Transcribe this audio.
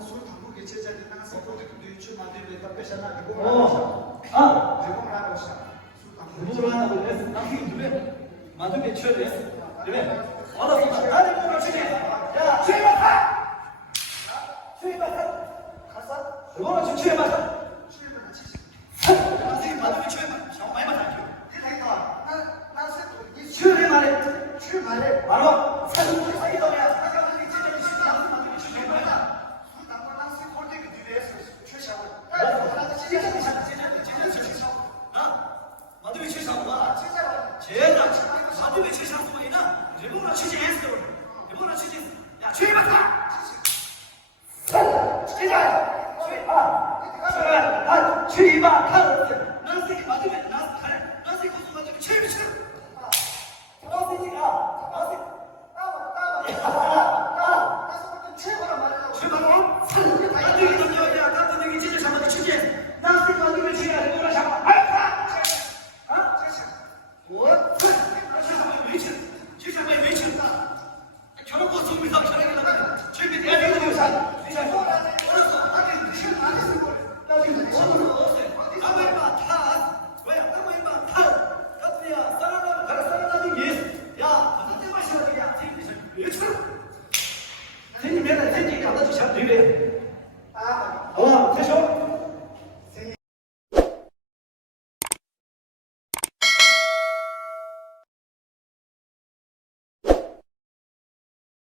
술 당국 개최자들 나가서 프로젝트 유출 만들고 있다 빼잖아. 대공을 하고 있어. 누구를 하라고 그랬어? 나중에 누구야? 만두개 쳐야 돼. 그래. 알았어. 나는 뭐를 치지? 야, 최박사! 최박사! 갔어? 이거는 지금 최박사! 출입을 치지. 나중에 만두개 쳐야 돼. 저 많이 맞아. 내가 출입 말해. 출 말해. 바로 사진을 사이더야. 아까 만두개 찢어 주시고 나도 만두개 치지 말라. 술 당국 나서 프로젝트 뒤에서 최샤고. 만두개 치사고 봐. 제가 만두개 치사고 봐이나 일본어 치지 했어. 일본어 치지. 야, 최박사! 아,